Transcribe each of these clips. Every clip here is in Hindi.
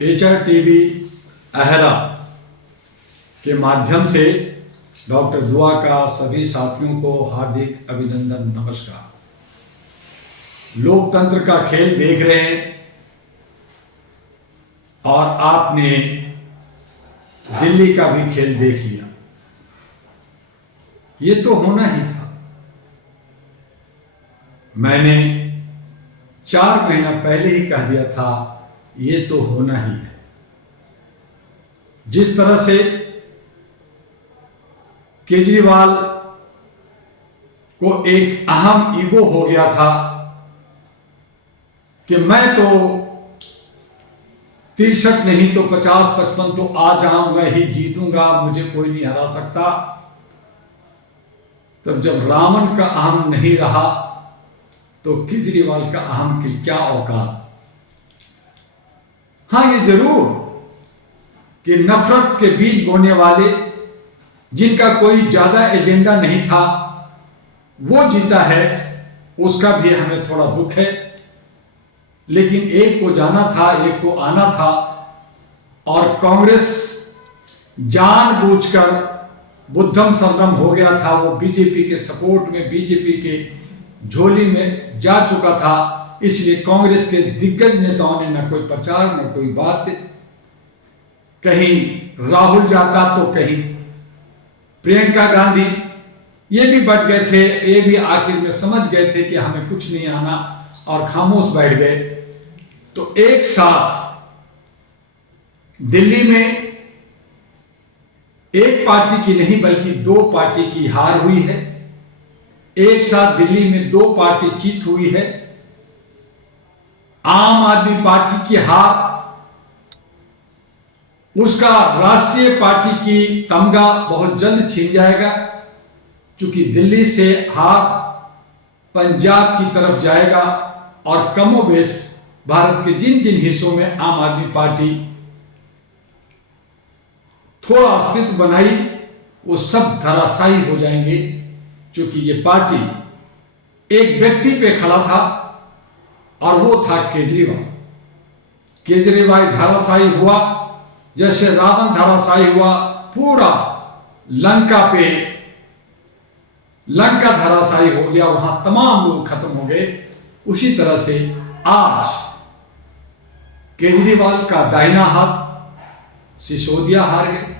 एचआर टीवी अहरा के माध्यम से डॉक्टर दुआ का सभी साथियों को हार्दिक अभिनंदन, नमस्कार। लोकतंत्र का खेल देख रहे हैं और आपने दिल्ली का भी खेल देख लिया। ये तो होना ही था। मैंने 4 महीना पहले ही कह दिया था ये तो होना ही है। जिस तरह से केजरीवाल को एक अहम ईगो हो गया था कि मैं तो 63 नहीं तो 50-55 तो आ जाऊंगा ही, जीतूंगा, मुझे कोई नहीं हरा सकता। तब जब रावण का अहम नहीं रहा तो केजरीवाल का अहम की क्या औकात। हाँ, ये जरूर कि नफरत के बीज बोने वाले, जिनका कोई ज्यादा एजेंडा नहीं था, वो जीता है, उसका भी हमें थोड़ा दुख है। लेकिन एक को जाना था, एक को आना था, और कांग्रेस जानबूझकर बुद्धम शरणम हो गया था। वो बीजेपी के सपोर्ट में, बीजेपी के झोली में जा चुका था। इसलिए कांग्रेस के दिग्गज नेताओं ने न कोई प्रचार, न कोई बात, कहीं राहुल जाता तो कहीं प्रियंका गांधी, ये भी बढ़ गए थे। ये भी आखिर में समझ गए थे कि हमें कुछ नहीं आना और खामोश बैठ गए। तो एक साथ दिल्ली में एक पार्टी की नहीं बल्कि 2 पार्टी की हार हुई है। एक साथ दिल्ली में 2 पार्टी जीत हुई है। आम आदमी पार्टी की हार, उसका राष्ट्रीय पार्टी की तमगा बहुत जल्द छिन जाएगा, क्योंकि दिल्ली से हार पंजाब की तरफ जाएगा और कमोबेश भारत के जिन जिन हिस्सों में आम आदमी पार्टी थोड़ा अस्तित्व बनाई, वो सब धराशायी हो जाएंगे। क्योंकि ये पार्टी एक व्यक्ति पे खड़ा था और वो था केजरीवाल। केजरीवाल धराशायी हुआ जैसे रावण धराशायी हुआ। पूरा लंका धराशायी हो गया, वहां तमाम लोग खत्म हो गए। उसी तरह से आज केजरीवाल का दाहिना हाथ सिसोदिया हार गए,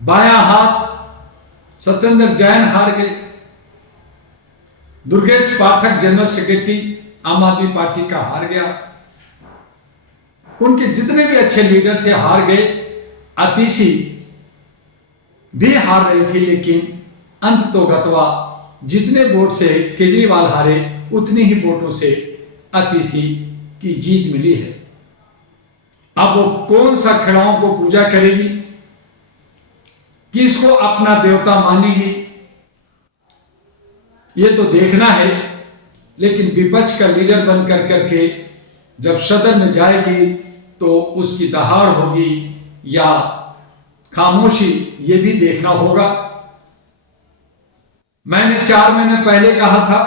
बायां हाथ सत्येंद्र जैन हार गए, दुर्गेश पाठक जनरल सेक्रेटरी आम आदमी पार्टी का हार गया। उनके जितने भी अच्छे लीडर थे हार गए। अतिशी भी हार रही थी, लेकिन अंततोगत्वा जितने वोट से केजरीवाल हारे, उतनी ही वोटों से अतिशी की जीत मिली है। अब वो कौन सा खिड़ाओं को पूजा करेगी, किसको अपना देवता मानेगी, ये तो देखना है। लेकिन विपक्ष का लीडर बन करके जब सदन में जाएगी तो उसकी दहाड़ होगी या खामोशी, ये भी देखना होगा। मैंने 4 महीने पहले कहा था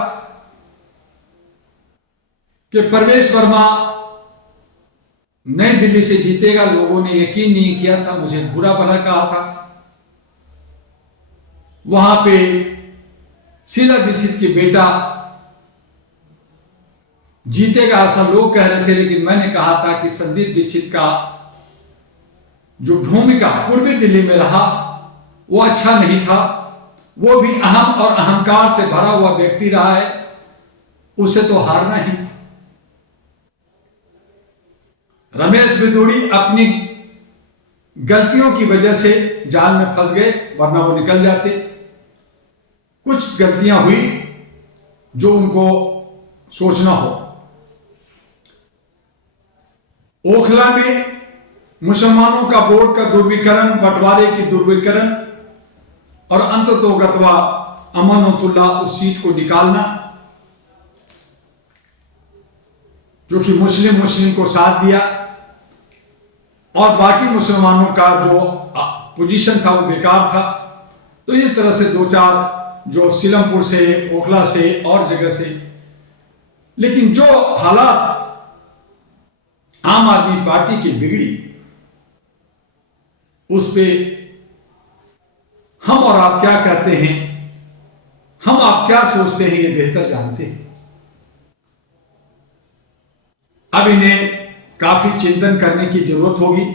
कि प्रवेश वर्मा नई दिल्ली से जीतेगा। लोगों ने यकीन नहीं किया था, मुझे बुरा भला कहा था। वहां पे शीला दीक्षित की बेटा जीतेगा ऐसा लोग कह रहे थे। लेकिन मैंने कहा था कि संदीप दीक्षित का जो भूमिका पूर्वी दिल्ली में रहा वो अच्छा नहीं था। वो भी अहम और अहंकार से भरा हुआ व्यक्ति रहा है, उसे तो हारना ही था। रमेश बिदूड़ी अपनी गलतियों की वजह से जाल में फंस गए, वरना वो निकल जाते। कुछ गलतियां हुई जो उनको सोचना हो। ओखला में मुसलमानों का वोट का दुर्विकरण, बंटवारे की दुर्विकरण और अंततोगत्वा अमानतुल्लाह उस सीट को निकालना, जो कि मुस्लिम को साथ दिया और बाकी मुसलमानों का जो पोजीशन था वो बेकार था। तो इस तरह से 2-4 जो सीलमपुर से, ओखला से और जगह से, लेकिन जो हालात आम आदमी पार्टी की बिगड़ी, उस पे हम और आप क्या कहते हैं, हम आप क्या सोचते हैं, ये बेहतर जानते हैं। अब इन्हें काफी चिंतन करने की जरूरत होगी।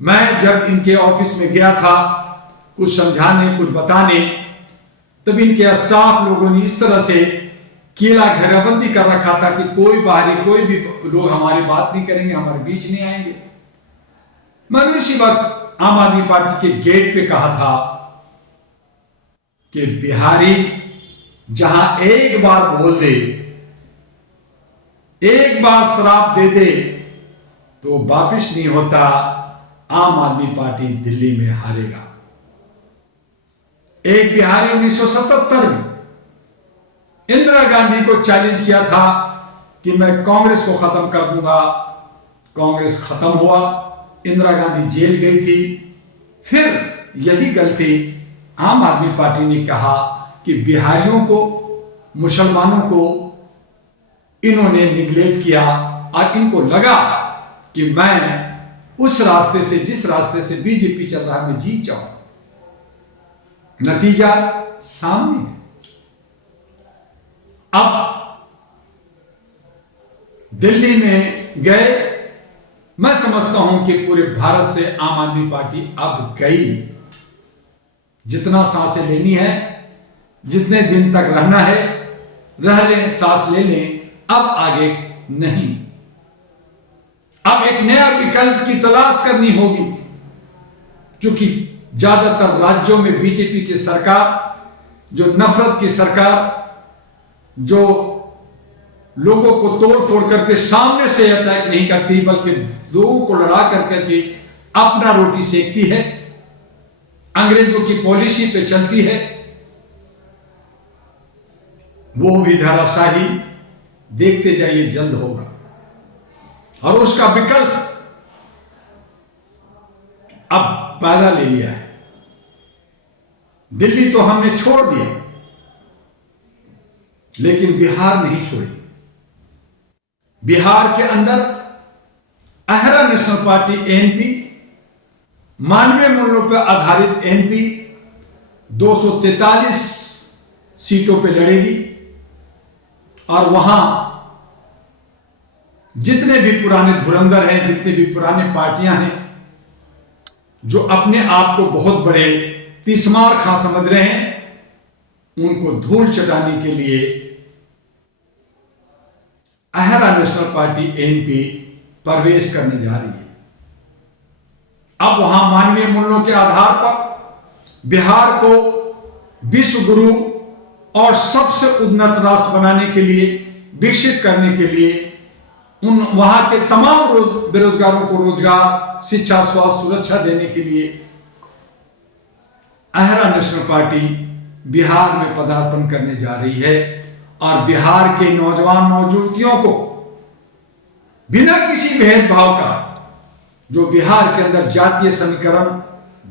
मैं जब इनके ऑफिस में गया था कुछ समझाने, कुछ बताने, तब इनके स्टाफ लोगों ने इस तरह से कीला घेराबंदी कर रखा था कि कोई बाहरी, कोई भी लोग हमारी बात नहीं करेंगे, हमारे बीच नहीं आएंगे। मैंने इसी वक्त आम आदमी पार्टी के गेट पे कहा था कि बिहारी जहां एक बार बोल दे, एक बार शराब दे दे, तो वापिस नहीं होता। आम आदमी पार्टी दिल्ली में हारेगा। एक बिहारी 1977 में इंदिरा गांधी को चैलेंज किया था कि मैं कांग्रेस को खत्म कर दूंगा। कांग्रेस खत्म हुआ, इंदिरा गांधी जेल गई थी। फिर यही गलती आम आदमी पार्टी ने कहा कि बिहारियों को, मुसलमानों को इन्होंने निगलेक्ट किया और इनको लगा कि मैं उस रास्ते से, जिस रास्ते से बीजेपी चल रहा है, मैं जीत जाऊं। नतीजा सामने है। अब दिल्ली में गए, मैं समझता हूं कि पूरे भारत से आम आदमी पार्टी अब गई। जितना सांसें लेनी है, जितने दिन तक रहना है रह लें, सांस ले लें, अब आगे नहीं। अब एक नया विकल्प की तलाश करनी होगी, क्योंकि ज्यादातर राज्यों में बीजेपी की सरकार, जो नफरत की सरकार, जो लोगों को तोड़ फोड़ करके सामने से अटैक नहीं करती, बल्कि लोगों को लड़ा करके अपना रोटी सेकती है, अंग्रेजों की पॉलिसी पे चलती है, वो भी धराशाही देखते जाइए जल्द होगा। और उसका विकल्प अब पैदा ले लिया है। दिल्ली तो हमने छोड़ दिया, लेकिन बिहार नहीं छोड़ी। बिहार के अंदर अहरा नेशनल पार्टी एनपी, मानवीय मूल्यों पर आधारित एनपी 243 सीटों पे लड़ेगी। और वहां जितने भी पुराने धुरंधर हैं, जितने भी पुराने पार्टियां हैं, जो अपने आप को बहुत बड़े तीसमार खां समझ रहे हैं, उनको धूल चटाने के लिए अहरा नेशनल पार्टी एनपी प्रवेश करने जा रही है। अब वहां मानवीय मूल्यों के आधार पर बिहार को विश्व गुरु और सबसे उन्नत राष्ट्र बनाने के लिए, विकसित करने के लिए, उन वहां के तमाम बेरोजगारों को रोजगार, शिक्षा, स्वास्थ्य, सुरक्षा देने के लिए अहरा नेशनल पार्टी बिहार में पदार्पण करने जा रही है। और बिहार के नौजवान नौजुवतियों को बिना किसी भेदभाव का, जो बिहार के अंदर जातीय समीकरण,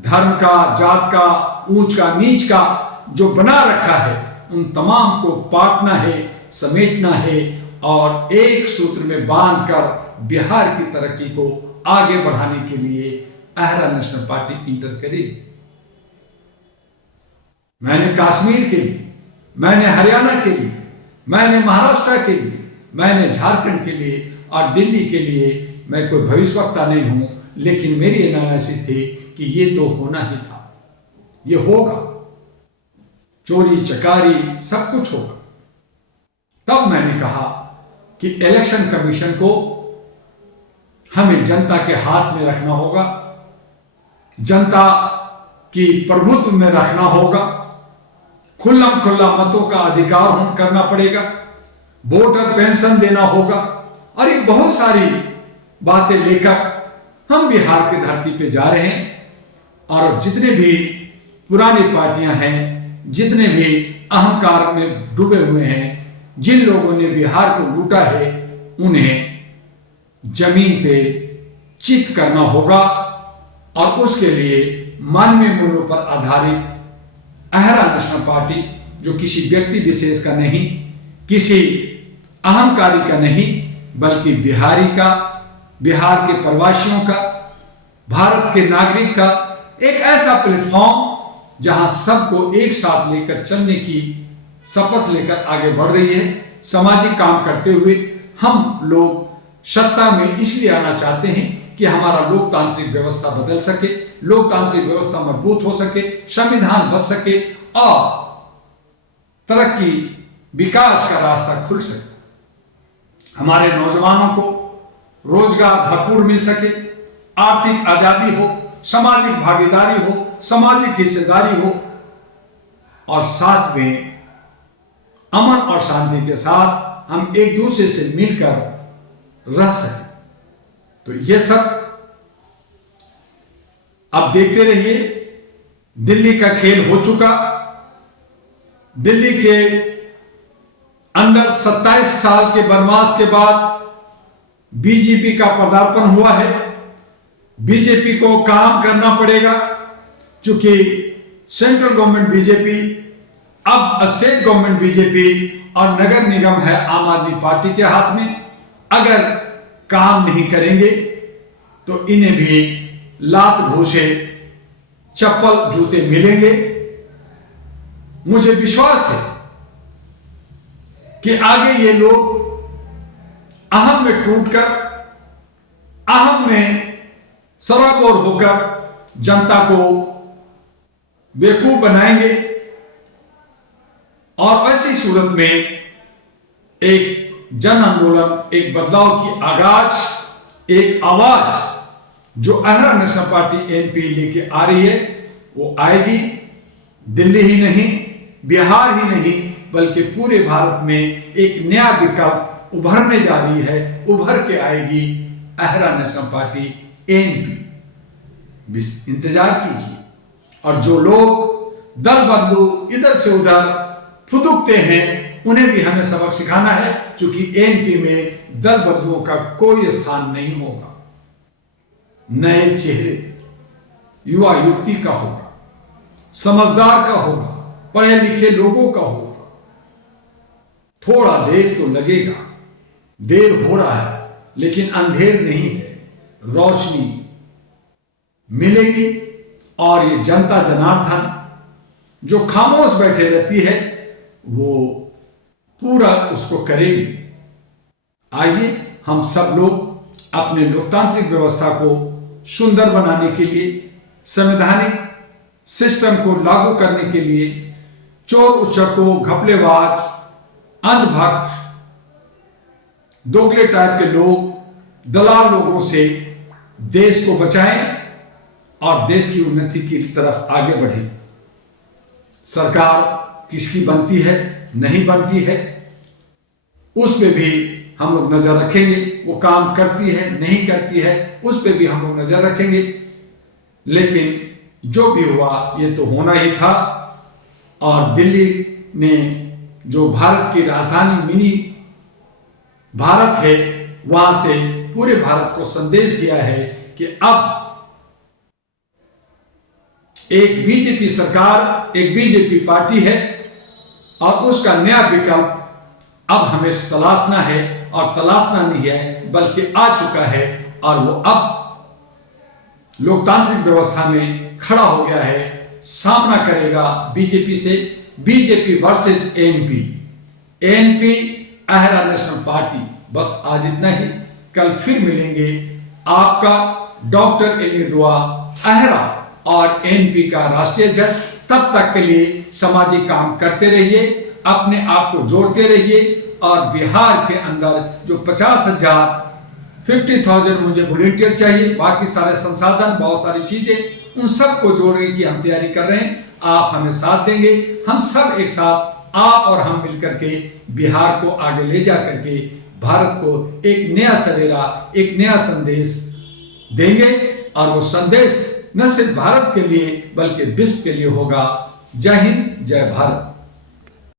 धर्म का, जात का, ऊंच का, नीच का जो बना रखा है, उन तमाम को पाटना है, समेटना है और एक सूत्र में बांधकर बिहार की तरक्की को आगे बढ़ाने के लिए अहरा नेशनल पार्टी इंटर करेगी। मैंने कश्मीर के लिए, मैंने हरियाणा के लिए, मैंने महाराष्ट्र के लिए, मैंने झारखंड के लिए और दिल्ली के लिए, मैं कोई भविष्यवक्ता नहीं हूं, लेकिन मेरी एनालिसिस थी कि ये तो होना ही था, ये होगा, चोरी चकारी सब कुछ होगा। तब मैंने कहा कि इलेक्शन कमीशन को हमें जनता के हाथ में रखना होगा, जनता की प्रभुत्व में रखना होगा, खुल्लम खुल्ला मतों का अधिकार करना पड़ेगा, वोटर पेंशन देना होगा और ये बहुत सारी बातें लेकर हम बिहार की धरती पे जा रहे हैं। और जितने भी पुरानी पार्टियां हैं, जितने भी अहंकार में डूबे हुए हैं, जिन लोगों ने बिहार को लूटा है, उन्हें जमीन पे चित करना होगा। और उसके लिए मानवीय मूल्यों पर आधारित अहरा नेशनल पार्टी, जो किसी व्यक्ति विशेष का नहीं, किसी अहंकारी का नहीं, बल्कि बिहारी का, बिहार के प्रवासियों का, भारत के नागरिक का एक ऐसा प्लेटफॉर्म जहां सबको एक साथ लेकर चलने की शपथ लेकर आगे बढ़ रही है। सामाजिक काम करते हुए हम लोग सत्ता में इसलिए आना चाहते हैं कि हमारा लोकतांत्रिक व्यवस्था बदल सके, लोकतांत्रिक व्यवस्था मजबूत हो सके, संविधान बच सके और तरक्की विकास का रास्ता खुल सके, हमारे नौजवानों को रोजगार भरपूर मिल सके, आर्थिक आजादी हो, सामाजिक भागीदारी हो, सामाजिक हिस्सेदारी हो और साथ में अमन और शांति के साथ हम एक दूसरे से मिलकर रह सके। तो ये सब अब देखते रहिए। दिल्ली का खेल हो चुका। दिल्ली के अंदर 27 साल के वनवास के बाद बीजेपी का पदार्पण हुआ है। बीजेपी को काम करना पड़ेगा, क्योंकि सेंट्रल गवर्नमेंट बीजेपी, अब स्टेट गवर्नमेंट बीजेपी और नगर निगम है आम आदमी पार्टी के हाथ में। अगर काम नहीं करेंगे तो इन्हें भी लात घूंसे चप्पल जूते मिलेंगे। मुझे विश्वास है कि आगे ये लोग अहम में टूटकर, अहम में सराबोर होकर जनता को बेवकूफ बनाएंगे और ऐसी सूरत में एक जन आंदोलन, एक बदलाव की आगाज, एक आवाज जो अहरा नेशनल पार्टी एनपी लेके आ रही है वो आएगी। दिल्ली ही नहीं, बिहार ही नहीं, बल्कि पूरे भारत में एक नया विकल्प उभरने जा रही है, उभर के आएगी अहरा नेशनल पार्टी एनपी। इंतजार कीजिए। और जो लोग दल बदलू इधर से उधर फुदुकते हैं उन्हें भी हमें सबक सिखाना है, क्योंकि एनपी में दल बदलुओं का कोई स्थान नहीं होगा। नए चेहरे युवा युवती का होगा, समझदार का होगा, पढ़े लिखे लोगों का होगा। थोड़ा देर तो लगेगा, देर हो रहा है, लेकिन अंधेर नहीं है, रोशनी मिलेगी। और ये जनता जनार्दन जो खामोश बैठे रहती है वो पूरा उसको करेगी। आइए हम सब लोग अपने लोकतांत्रिक व्यवस्था को सुंदर बनाने के लिए, संवैधानिक सिस्टम को लागू करने के लिए चोर उच्चकों, घपलेबाज, अंधभक्त, दोगले टाइप के लोग, दलाल लोगों से देश को बचाएं और देश की उन्नति की तरफ आगे बढ़े। सरकार किसकी बनती है, नहीं बनती है, उस पे भी हम लोग नजर रखेंगे। वो काम करती है, नहीं करती है, उस पे भी हम लोग नजर रखेंगे। लेकिन जो भी हुआ ये तो होना ही था। और दिल्ली ने जो भारत की राजधानी मिनी भारत है, वहां से पूरे भारत को संदेश दिया है कि अब एक बीजेपी सरकार, एक बीजेपी पार्टी है और उसका नया विकल्प अब हमें तलाशना है। और तलाशना नहीं है बल्कि आ चुका है और वो अब लोकतांत्रिक व्यवस्था में खड़ा हो गया है, सामना करेगा बीजेपी से। बीजेपी वर्सेस एनपी, एनपी अहरा नेशनल पार्टी। बस आज इतना ही, कल फिर मिलेंगे। आपका डॉक्टर एलनी दुआ, अहरा और एनपी का राष्ट्रीय अध्यक्ष। तब तक के लिए सामाजिक काम करते रहिए, अपने आप को जोड़ते रहिए और बिहार के अंदर जो 50,000 मुझे वॉलंटियर चाहिए, बाकी सारे संसाधन, बहुत सारी चीजें, उन सब को जोड़ने की हम तैयारी कर रहे हैं। आप हमें साथ देंगे, हम सब एक साथ, आप और हम मिलकर के बिहार को आगे ले जा करके भारत को एक नया सवेरा, एक नया संदेश देंगे। और वो संदेश न सिर्फ भारत के लिए बल्कि विश्व के लिए होगा। जय हिंद, जय भारत।